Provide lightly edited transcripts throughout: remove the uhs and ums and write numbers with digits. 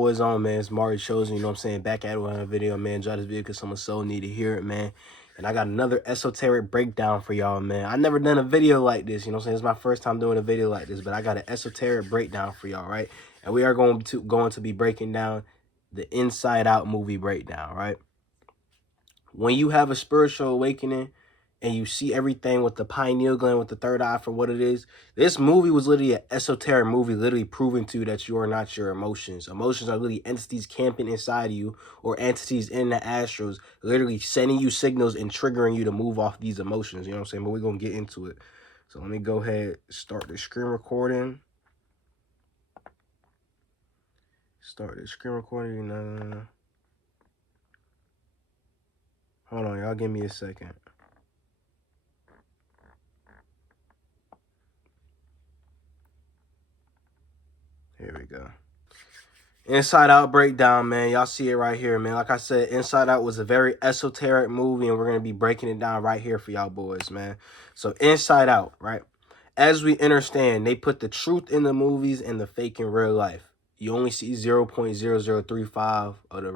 Boys on, man. It's Mari Chosen, you know what I'm saying? Back at it with a video, man. Drop this video because someone so need to hear it, man. And I got another esoteric breakdown for y'all, man. I never done a video like this, you know what I'm saying? It's my first time doing a video like this, but I got an esoteric breakdown for y'all, right? And we are going to be breaking down the Inside Out movie breakdown, right? When you have a spiritual awakening and you see everything with the pineal gland, with the third eye for what it is, this movie was literally an esoteric movie, literally proving to you that you are not your emotions. Emotions are literally entities camping inside of you, or entities in the astrals, literally sending you signals and triggering you to move off these emotions. You know what I'm saying? But we're going to get into it. So let me go ahead, start the screen recording. Start the screen recording. Hold on, y'all. Give me a second. Here we go. Inside Out breakdown, man. Y'all see it right here, man. Like I said, Inside Out was a very esoteric movie, and we're going to be breaking it down right here for y'all boys, man. So Inside Out, right? As we understand, they put the truth in the movies and the fake in real life. You only see 0.0035 of the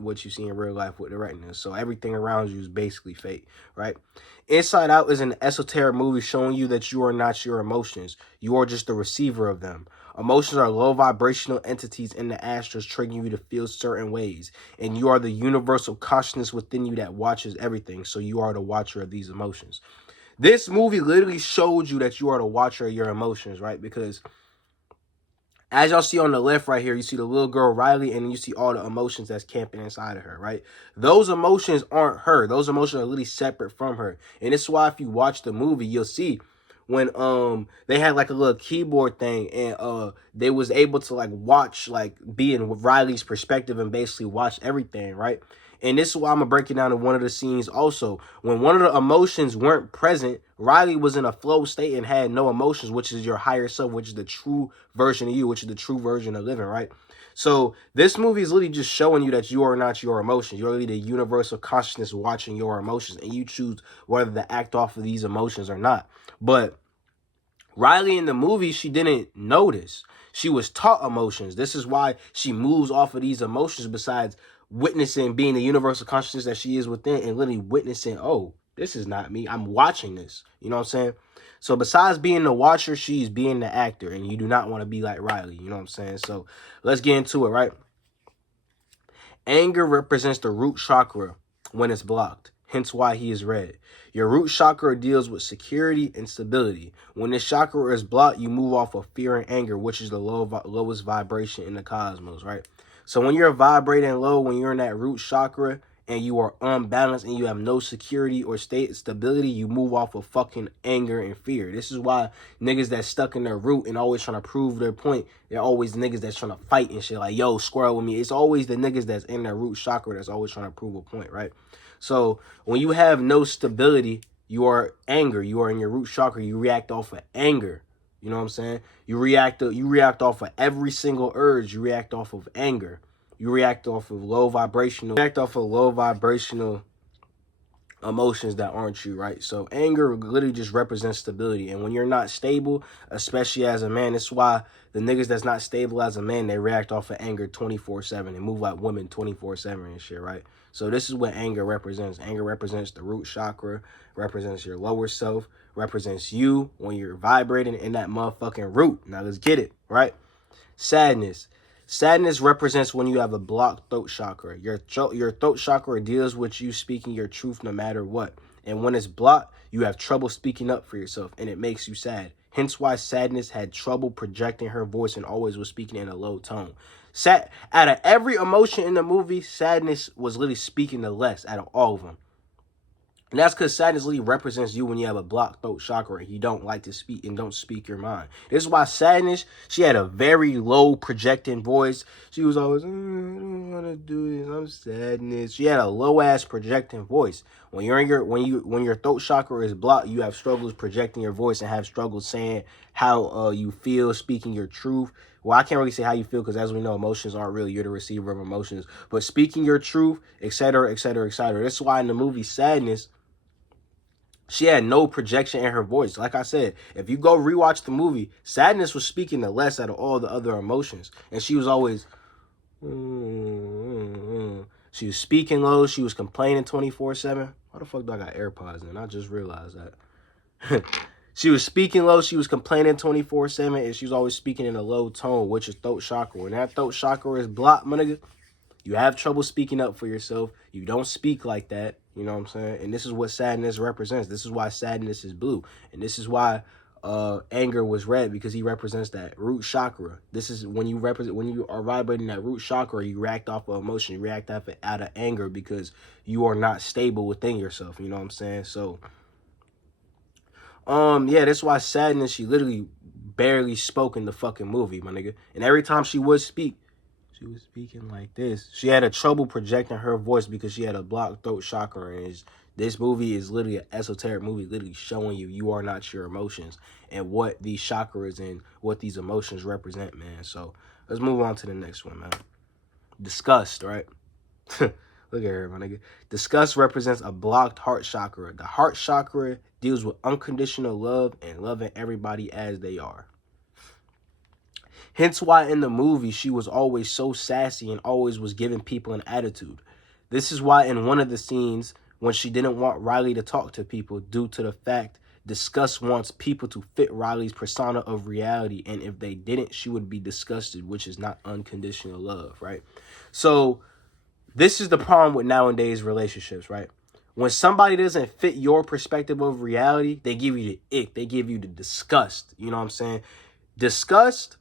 what you see in real life with the retinas. So everything around you is basically fake, right? Inside Out is an esoteric movie showing you that you are not your emotions. You are just the receiver of them. Emotions are low vibrational entities in the astrals triggering you to feel certain ways. And you are the universal consciousness within you that watches everything. So you are the watcher of these emotions. This movie literally showed you that you are the watcher of your emotions, right? Because as y'all see on the left right here, you see the little girl Riley, and you see all the emotions that's camping inside of her, right? Those emotions aren't her. Those emotions are literally separate from her. And it's why if you watch the movie, you'll see when they had like a little keyboard thing, and they was able to like watch, like be in Riley's perspective and basically watch everything, right? And this is why I'm going to break it down in one of the scenes also. When one of the emotions weren't present, Riley was in a flow state and had no emotions, which is your higher self, which is the true version of you, which is the true version of living, right? So this movie is literally just showing you that you are not your emotions. You're literally the universal consciousness watching your emotions, and you choose whether to act off of these emotions or not. But Riley in the movie, she didn't notice. She was taught emotions. This is why she moves off of these emotions, besides witnessing, being the universal consciousness that she is within, and literally witnessing, oh, this is not me. I'm watching this. You know what I'm saying? So besides being the watcher, she's being the actor, and you do not want to be like Riley. You know what I'm saying? So let's get into it, right? Anger represents the root chakra when it's blocked, hence why he is red. Your root chakra deals with security and stability. When this chakra is blocked, you move off of fear and anger, which is the lowest vibration in the cosmos, right? So when you're vibrating low, when you're in that root chakra and you are unbalanced and you have no security or stability, you move off of fucking anger and fear. This is why niggas that's stuck in their root and always trying to prove their point, they're always niggas that's trying to fight and shit, like, yo, square with me. It's always the niggas that's in their root chakra that's always trying to prove a point, right? So when you have no stability, you are anger. You are in your root chakra. You react off of anger. You know what I'm saying? You react off of every single urge. You react off of anger. You react off of low vibrational emotions that aren't you, right? So anger literally just represents stability. And when you're not stable, especially as a man, that's why the niggas that's not stable as a man, they react off of anger 24/7 and move like women 24/7 and shit, right? So this is what anger represents. Anger represents the root chakra, represents your lower self, represents you when you're vibrating in that motherfucking root. Now let's get it, right? Sadness. Sadness represents when you have a blocked throat chakra. Your throat chakra deals with you speaking your truth no matter what. And when it's blocked, you have trouble speaking up for yourself, and it makes you sad. Hence why Sadness had trouble projecting her voice and always was speaking in a low tone. Out of every emotion in the movie, Sadness was literally speaking the less out of all of them. And that's because sadness literally represents you when you have a blocked throat chakra and you don't like to speak and don't speak your mind. This is why Sadness, she had a very low projecting voice. She was always, I don't want to do this, I'm Sadness. She had a low ass projecting voice. When you're in when your throat chakra is blocked, you have struggles projecting your voice and have struggles saying how you feel, speaking your truth. Well, I can't really say how you feel because, as we know, emotions aren't really, you're the receiver of emotions. But speaking your truth, etc., etc., etc. This is why in the movie Sadness, she had no projection in her voice. Like I said, if you go rewatch the movie, Sadness was speaking the less out of all the other emotions. And she was always, She was speaking low. She was complaining 24/7. Why the fuck do I got AirPods in? I just realized that. She was speaking low. She was complaining 24/7, and she was always speaking in a low tone, which is throat chakra. When that throat chakra is blocked, my nigga, you have trouble speaking up for yourself. You don't speak like that. You know what I'm saying? And this is what sadness represents. This is why sadness is blue. And this is why anger was red, because he represents that root chakra. This is when you are vibrating that root chakra, you react off of emotion. You react out of anger because you are not stable within yourself. You know what I'm saying? So, yeah, that's why sadness, she literally barely spoke in the fucking movie, my nigga. And every time she would speak, she was speaking like this. She had a trouble projecting her voice because she had a blocked throat chakra. And this movie is literally an esoteric movie, literally showing you are not your emotions and what these chakras and what these emotions represent, man. So let's move on to the next one, man. Disgust, right? Look at her, my nigga. Disgust represents a blocked heart chakra. The heart chakra deals with unconditional love and loving everybody as they are. Hence why in the movie she was always so sassy and always was giving people an attitude. This is why in one of the scenes when she didn't want Riley to talk to people due to the fact Disgust wants people to fit Riley's persona of reality, and if they didn't, she would be disgusted, which is not unconditional love, right? So this is the problem with nowadays relationships, right? When somebody doesn't fit your perspective of reality, they give you the ick. They give you the disgust. You know what I'm saying? Disgust.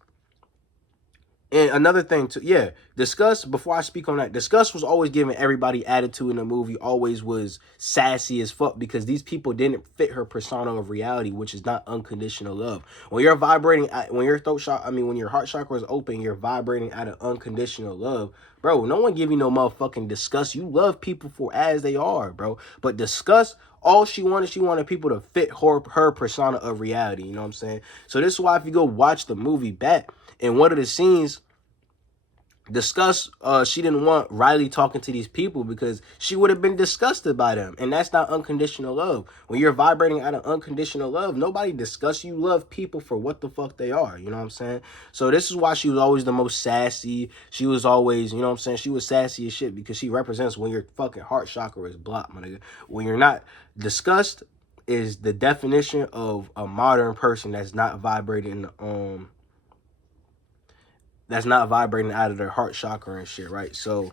And another thing too, yeah, Disgust, before I speak on that, Disgust was always giving everybody attitude in the movie, always was sassy as fuck because these people didn't fit her persona of reality, which is not unconditional love. When you're vibrating at, when your when your heart chakra is open, you're vibrating out of unconditional love. Bro, no one give you no motherfucking disgust. You love people for as they are, bro. But Disgust, all she wanted people to fit her persona of reality. You know what I'm saying? So this is why if you go watch the movie back, in one of the scenes, Disgust, she didn't want Riley talking to these people because she would have been disgusted by them. And that's not unconditional love. When you're vibrating out of unconditional love, nobody disgusts you. Love people for what the fuck they are. You know what I'm saying? So this is why she was always the most sassy. She was always, you know what I'm saying? She was sassy as shit because she represents when your fucking heart chakra is blocked, my nigga. When you're not, disgust is the definition of a modern person that's not vibrating, out of their heart chakra and shit, right? So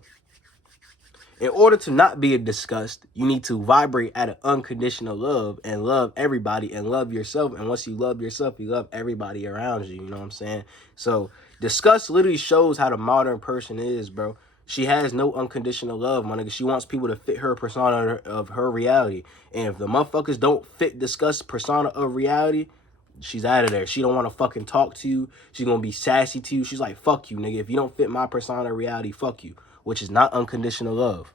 in order to not be a disgust, you need to vibrate out of unconditional love and love everybody and love yourself. And once you love yourself, you love everybody around you. You know what I'm saying? So disgust literally shows how the modern person is, bro. She has no unconditional love, my nigga. She wants people to fit her persona of her reality. And if the motherfuckers don't fit Disgust persona of reality, she's out of there. She don't want to fucking talk to you. She's going to be sassy to you. She's like, fuck you, nigga. If you don't fit my persona of reality, fuck you. Which is not unconditional love.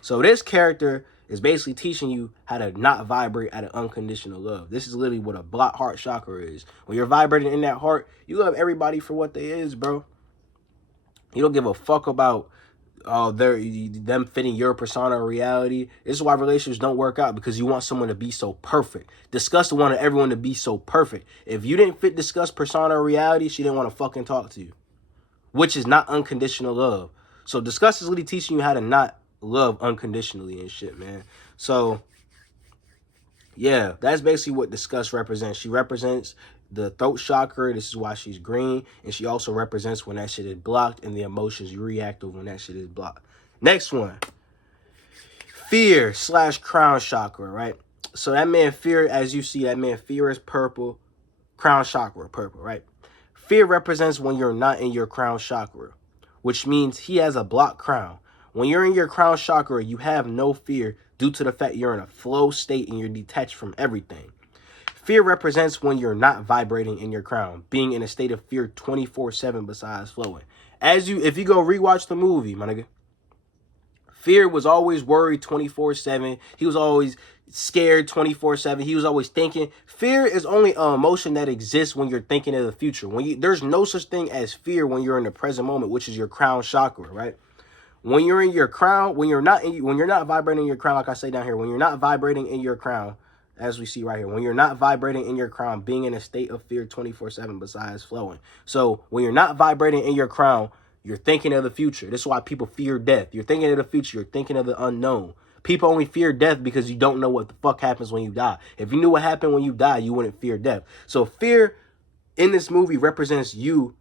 So this character is basically teaching you how to not vibrate out of unconditional love. This is literally what a blocked heart chakra is. When you're vibrating in that heart, you love everybody for what they is, bro. You don't give a fuck about them fitting your persona or reality. This is why relationships don't work out, because you want someone to be so perfect. Disgust wanted everyone to be so perfect. If you didn't fit Disgust persona or reality, she didn't want to fucking talk to you, which is not unconditional love. So Disgust is literally teaching you how to not love unconditionally and shit, man. So yeah, that's basically what Disgust represents. She represents the throat chakra. This is why she's green. And she also represents when that shit is blocked and the emotions you react to when that shit is blocked. Next one. Fear / crown chakra, right? So that man Fear, as you see, that man Fear is purple. Crown chakra, purple, right? Fear represents when you're not in your crown chakra, which means he has a blocked crown. When you're in your crown chakra, you have no fear due to the fact you're in a flow state and you're detached from everything. Fear represents when you're not vibrating in your crown, being in a state of fear 24/7 besides flowing. If you go rewatch the movie, my nigga, Fear was always worried 24/7. He was always scared 24/7. He was always thinking. Fear is only an emotion that exists when you're thinking of the future. There's no such thing as fear when you're in the present moment, which is your crown chakra, right? When you're in your crown, when you're not vibrating in your crown, like I say down here, when you're not vibrating in your crown, as we see right here, when you're not vibrating in your crown, being in a state of fear 24/7 besides flowing. So when you're not vibrating in your crown, You're thinking of the future. This is why people fear death. You're thinking of the future. You're thinking of the unknown. People only fear death because you don't know what the fuck happens when you die. If you knew what happened when you die, you wouldn't fear death. So fear in this movie represents you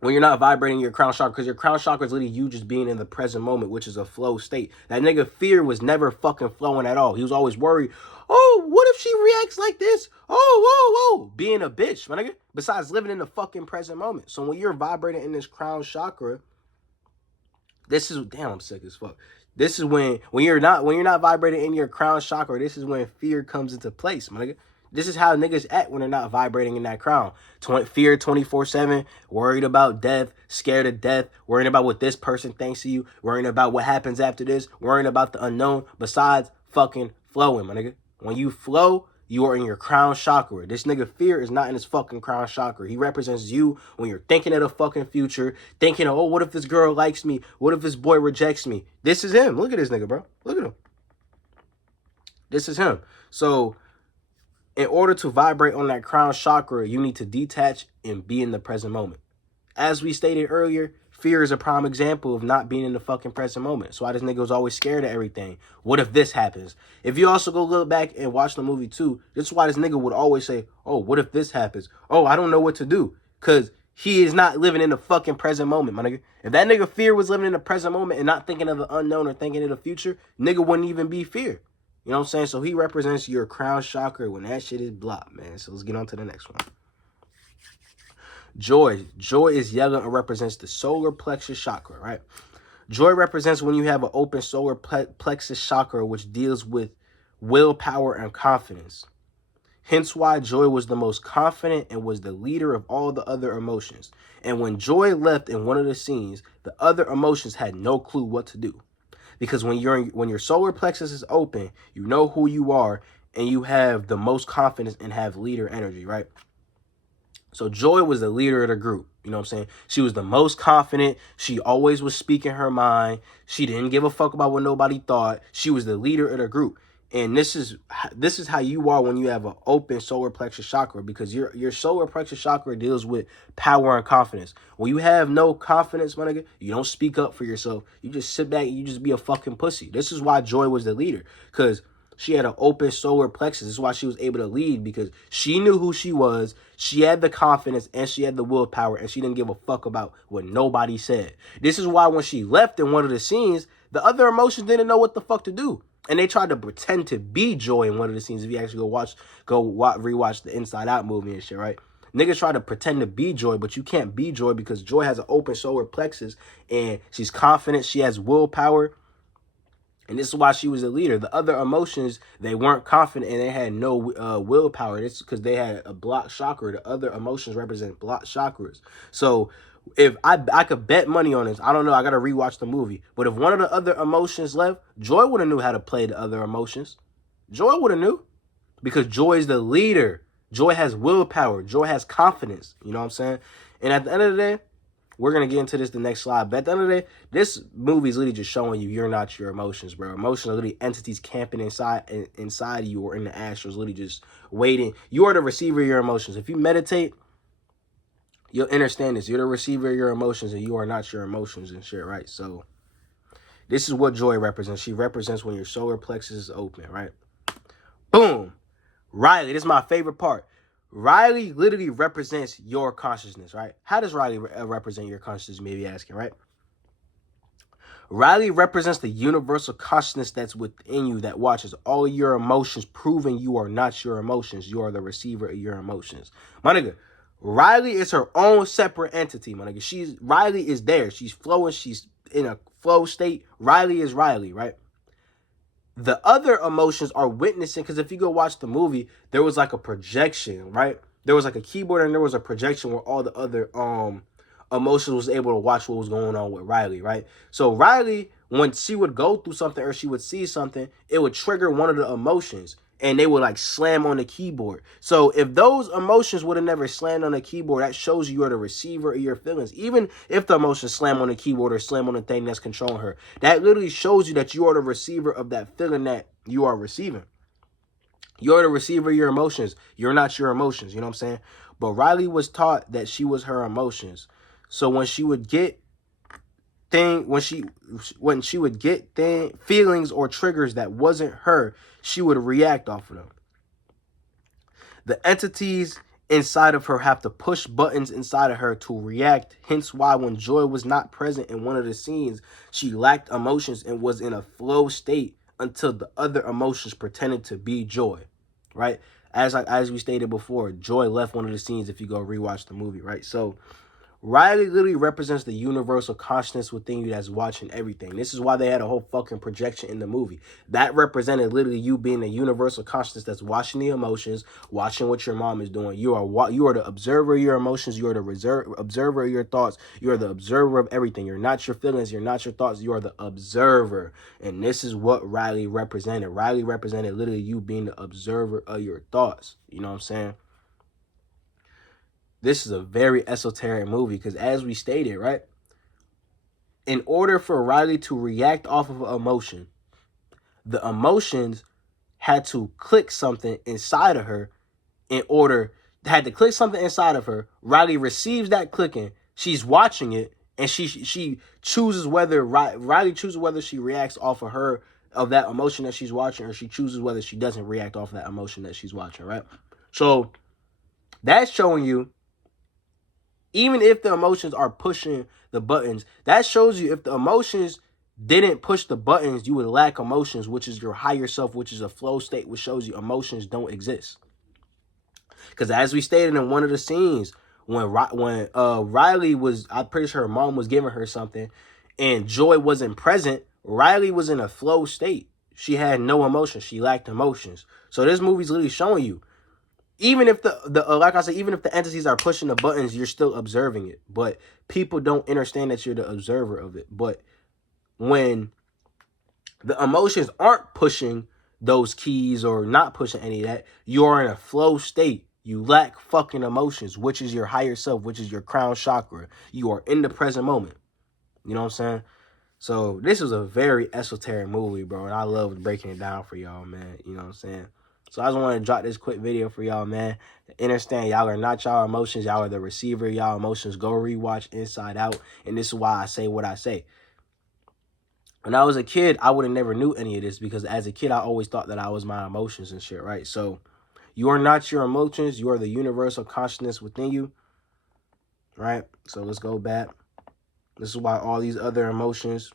when you're not vibrating your crown chakra, because your crown chakra is literally you just being in the present moment, which is a flow state. That nigga fear was never fucking flowing at all. He was always worried. Oh, what if she reacts like this? Oh, whoa, whoa. Being a bitch, my nigga. Besides living in the fucking present moment. So when you're vibrating in this crown chakra, this is, damn, I'm sick as fuck. This is when you're not vibrating in your crown chakra, this is when fear comes into place, my nigga. This is how niggas act when they're not vibrating in that crown. Fear 24/7, worried about death, scared of death, worrying about what this person thinks of you, worrying about what happens after this, worrying about the unknown, besides fucking flowing, my nigga. When you flow, you are in your crown chakra. This nigga fear is not in his fucking crown chakra. He represents you when you're thinking of the fucking future, thinking, oh, what if this girl likes me? What if this boy rejects me? This is him. Look at this nigga, bro. Look at him. This is him. So in order to vibrate on that crown chakra, you need to detach and be in the present moment. As we stated earlier, fear is a prime example of not being in the fucking present moment. So why this nigga was always scared of everything. What if this happens? If you also go look back and watch the movie too, this is why this nigga would always say, oh, what if this happens? Oh, I don't know what to do. Because he is not living in the fucking present moment, my nigga. If that nigga fear was living in the present moment and not thinking of the unknown or thinking of the future, nigga wouldn't even be fear. You know what I'm saying? So he represents your crown chakra when that shit is blocked, man. So let's get on to the next one. Joy. Joy is yellow and represents the solar plexus chakra, right? Joy represents when you have an open solar plexus chakra, which deals with willpower and confidence. Hence why joy was the most confident and was the leader of all the other emotions. And when joy left in one of the scenes, the other emotions had no clue what to do. Because when your solar plexus is open, you know who you are and you have the most confidence and have leader energy, right? So Joy was the leader of the group. You know what I'm saying? She was the most confident. She always was speaking her mind. She didn't give a fuck about what nobody thought. She was the leader of the group. And this is how you are when you have an open solar plexus chakra, because your solar plexus chakra deals with power and confidence. When you have no confidence, my nigga, you don't speak up for yourself. You just sit back and you just be a fucking pussy. This is why Joy was the leader, because she had an open solar plexus. This is why she was able to lead, because she knew who she was. She had the confidence and she had the willpower, and she didn't give a fuck about what nobody said. This is why when she left in one of the scenes, the other emotions didn't know what the fuck to do. And they tried to pretend to be Joy in one of the scenes. If you actually rewatch the Inside Out movie and shit, right? Niggas try to pretend to be Joy, but you can't be Joy, because Joy has an open solar plexus and she's confident. She has willpower. And this is why she was a leader. The other emotions, they weren't confident and they had no willpower. This is because they had a blocked chakra. The other emotions represent blocked chakras. So if I could bet money on this, I don't know, I got to rewatch the movie. But if one of the other emotions left, Joy would have knew how to play the other emotions. Joy would have knew, because Joy is the leader. Joy has willpower. Joy has confidence. You know what I'm saying? And at the end of the day, we're going to get into this the next slide. But at the end of the day, this movie is literally just showing you you're not your emotions, bro. Emotions are literally entities camping inside you or in the astrals, literally just waiting. You are the receiver of your emotions. If you meditate, you'll understand this. You're the receiver of your emotions and you are not your emotions and shit, right? So this is what Joy represents. She represents when your solar plexus is open, right? Boom. Riley, this is my favorite part. Riley literally represents your consciousness, right? How does Riley represent your consciousness, you may be asking, right? Riley represents the universal consciousness that's within you that watches all your emotions, proving you are not your emotions. You are the receiver of your emotions. My nigga, Riley is her own separate entity, my nigga. Riley is there. She's flowing. She's in a flow state. Riley is Riley, right? The other emotions are witnessing, because if you go watch the movie, there was like a projection, right? There was like a keyboard and there was a projection where all the other emotions was able to watch what was going on with Riley, right? So Riley, when she would go through something or she would see something, it would trigger one of the emotions and they would like slam on the keyboard. So if those emotions would have never slammed on the keyboard, that shows you are the receiver of your feelings. Even if the emotions slam on the keyboard or slam on the thing that's controlling her, that literally shows you that you are the receiver of that feeling that you are receiving. You're the receiver of your emotions. You're not your emotions. You know what I'm saying? But Riley was taught that she was her emotions. So when she would get when she would get feelings or triggers that wasn't her, she would react off of them. The entities inside of her have to push buttons inside of her to react. Hence why when Joy was not present in one of the scenes, she lacked emotions and was in a flow state until the other emotions pretended to be Joy, right? As we stated before, Joy left one of the scenes if you go rewatch the movie, right? So Riley literally represents the universal consciousness within you that's watching everything. This is why they had a whole fucking projection in the movie. That represented literally you being the universal consciousness that's watching the emotions, watching what your mom is doing. You are the observer of your emotions. You are the observer of your thoughts. You are the observer of everything. You're not your feelings. You're not your thoughts. You are the observer. And this is what Riley represented. Riley represented literally you being the observer of your thoughts. You know what I'm saying? This is a very esoteric movie because as we stated, right? In order for Riley to react off of an emotion, the emotions had to click something inside of her had to click something inside of her. Riley receives that clicking. She's watching it and she chooses whether Riley chooses whether she reacts off of that emotion that she's watching, or she chooses whether she doesn't react off of that emotion that she's watching, right? So that's showing you, even if the emotions are pushing the buttons, that shows you if the emotions didn't push the buttons, you would lack emotions, which is your higher self, which is a flow state, which shows you emotions don't exist. Because as we stated in one of the scenes, when Riley was, I'm pretty sure her mom was giving her something, and Joy wasn't present, Riley was in a flow state. She had no emotions. She lacked emotions. So this movie's literally showing you, even if like I said, even if the entities are pushing the buttons, you're still observing it. But people don't understand that you're the observer of it. But when the emotions aren't pushing those keys or not pushing any of that, you're in a flow state. You lack fucking emotions, which is your higher self, which is your crown chakra. You are in the present moment. You know what I'm saying? So this is a very esoteric movie, bro. And I love breaking it down for y'all, man. You know what I'm saying? So I just want to drop this quick video for y'all, man. To understand, y'all are not y'all emotions. Y'all are the receiver of y'all emotions. Go rewatch Inside Out. And this is why I say what I say. When I was a kid, I would have never knew any of this because as a kid, I always thought that I was my emotions and shit, right? So you are not your emotions. You are the universal consciousness within you, right? So let's go back. This is why all these other emotions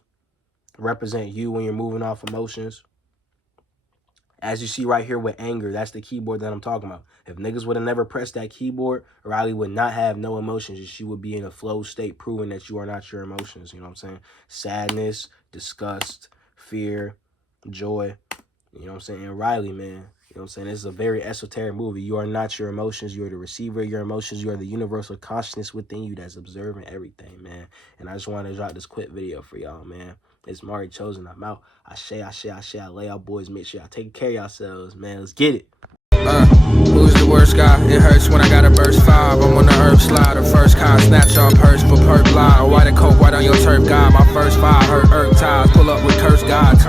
represent you when you're moving off emotions. As you see right here with anger, that's the keyboard that I'm talking about. If niggas would have never pressed that keyboard, Riley would not have no emotions. She would be in a flow state, proving that you are not your emotions. You know what I'm saying? Sadness, disgust, fear, joy. You know what I'm saying? And Riley, man, you know what I'm saying? This is a very esoteric movie. You are not your emotions. You are the receiver of your emotions. You are the universal consciousness within you that's observing everything, man. And I just wanted to drop this quick video for y'all, man. It's Mari Chosen. I'm out. I lay out, boys. Make sure y'all take care of yourselves, man. Let's get it. Who's the worst guy? It hurts when I got a burst 5. I'm on the herb slide, the first kind. Snatch on purse for perp lie. White and coat, white on your turf guy. My first 5 hurt ties. Pull up with cursed gods.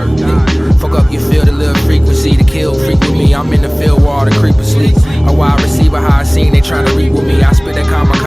Fuck up, you feel the little frequency. The kill freak with me. I'm in the field wall, the creeper sleep. A wild receiver, how I seen they trying to read with me. I spit that comma